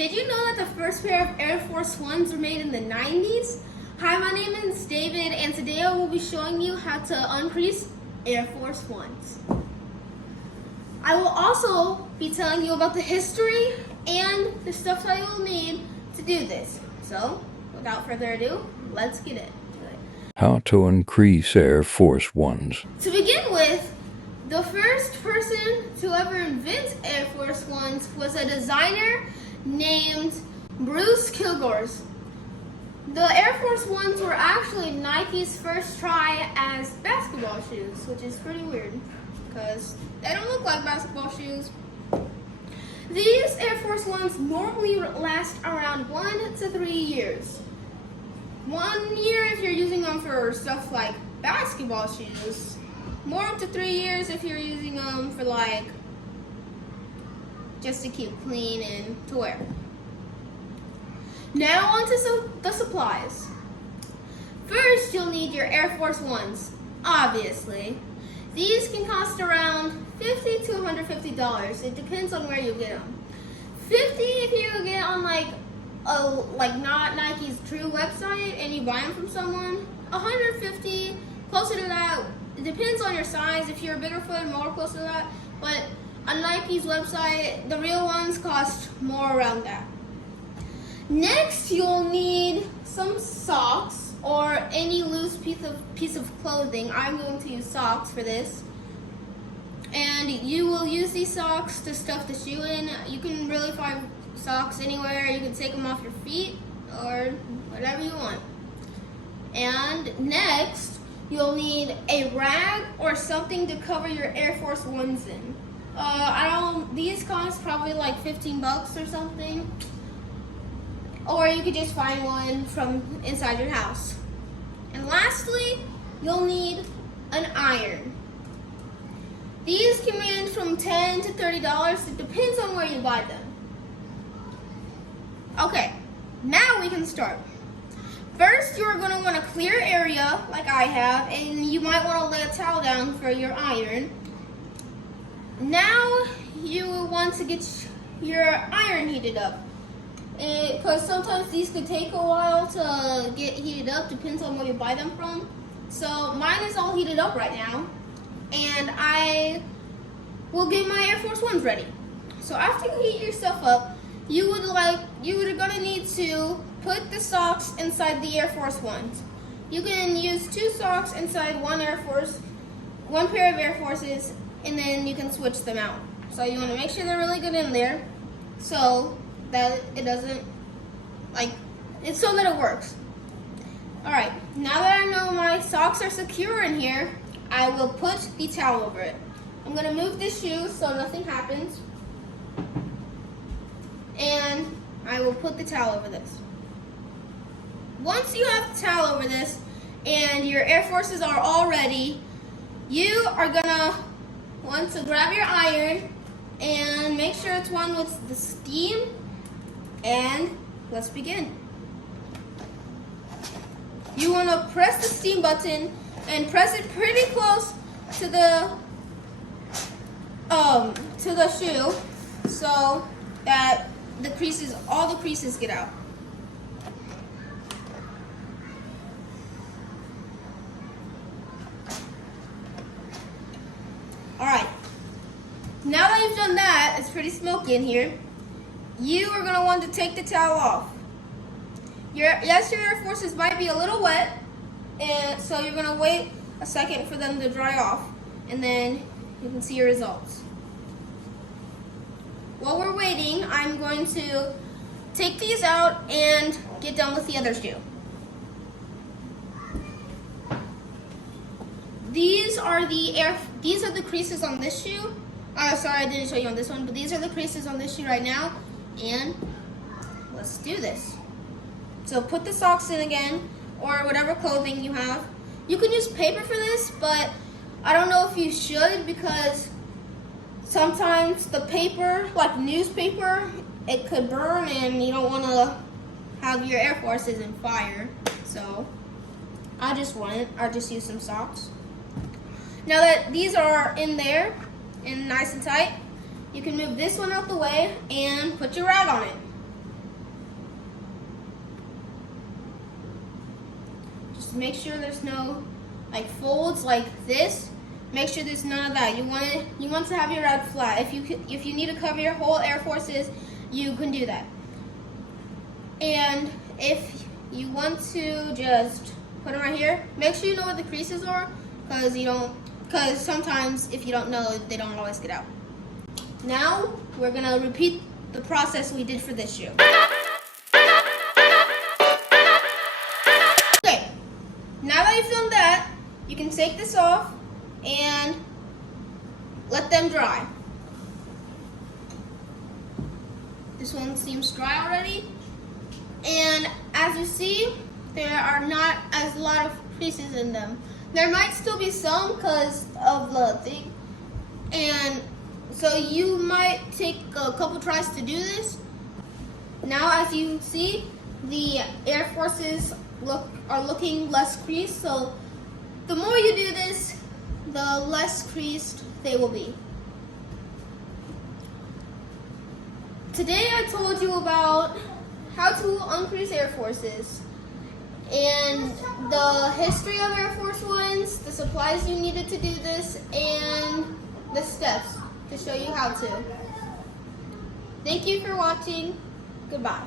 Did you know that the first pair of Air Force Ones were made in the 90s? Hi, my name is David, and today I will be showing you how to uncrease Air Force Ones. I will also be telling you about the history and the stuff that you'll need to do this. So, without further ado, let's get into it. How to uncrease Air Force Ones. To begin with, the first person to ever invent Air Force Ones was a designer named Bruce Kilgores. The Air Force Ones were actually Nike's first try as basketball shoes, which is pretty weird because they don't look like basketball shoes. These Air Force Ones normally last around 1 to 3 years. 1 year if you're using them for stuff like basketball shoes. More up to 3 years if you're using them for like just to keep clean and to wear. Now on to the supplies. First, you'll need your Air Force Ones, obviously. These can cost around $50 to $150. It depends on where you get them. $50 if you get on like not Nike's true website and you buy them from someone. $150, closer to that. It depends on your size. If you're a bigger foot, more close to that. But on Nike's website, the real ones cost more around that. Next, you'll need some socks or any loose piece of clothing. I'm going to use socks for this. And you will use these socks to stuff the shoe in. You can really find socks anywhere. You can take them off your feet or whatever you want. And next, you'll need a rag or something to cover your Air Force Ones in. These cost probably like 15 bucks or something. Or you could just find one from inside your house. And lastly, you'll need an iron. These can range from $10 to $30. It depends on where you buy them. Okay, now we can start. First, you're going to want a clear area like I have, and you might want to lay a towel down for your iron. Now, you will want to get your iron heated up. Because sometimes these could take a while to get heated up, depends on where you buy them from. So mine is all heated up right now, and I will get my Air Force Ones ready. So after you heat your stuff up, you're gonna need to put the socks inside the Air Force Ones. You can use 2 socks inside one pair of Air Forces, and then you can switch them out. So you want to make sure they're really good in there, so that it doesn't, so that it works. Alright, now that I know my socks are secure in here, I will put the towel over it. I'm going to move this shoe so nothing happens. And I will put the towel over this. Once you have the towel over this and your Air Forces are all ready, you are going to want to grab your iron and make sure it's one with the steam. And let's begin. You want to press the steam button and press it pretty close to the shoe so that all the creases get out. All right. Now that you've done that, it's pretty smoky in here. You are going to want to take the towel off. Your Air Forces might be a little wet, and so you're going to wait a second for them to dry off, and then you can see your results. While we're waiting, I'm going to take these out and get done with the other shoe. These are the creases on this shoe. Sorry, I didn't show you on this one, but these are the creases on this shoe right now. And let's do this. So put the socks in again, or whatever clothing you have. You can use paper for this, but I don't know if you should, because sometimes the paper, like newspaper, it could burn and you don't want to have your Air Forces in fire. So I just use some socks. Now that these are in there and nice and tight, you can move this one out the way and put your rag on it. Just make sure there's no like folds like this. Make sure there's none of that. You want to have your rug flat. If you need to cover your whole Air Forces, you can do that. And if you want to just put them right here, make sure you know what the creases are, because sometimes if you don't know, they don't always get out. Now we're gonna repeat the process we did for this shoe. Okay, now that you've done that, you can take this off and let them dry. This one seems dry already. And as you see, there are not as lot of creases in them. There might still be some because of the thing. And so you might take a couple tries to do this. Now as you see, the Air Forces are looking less creased. So the more you do this, the less creased they will be. Today I told you about how to uncrease Air Forces and the history of Air Force Ones, the supplies you needed to do this, and the steps to show you how to. Thank you for watching. Goodbye.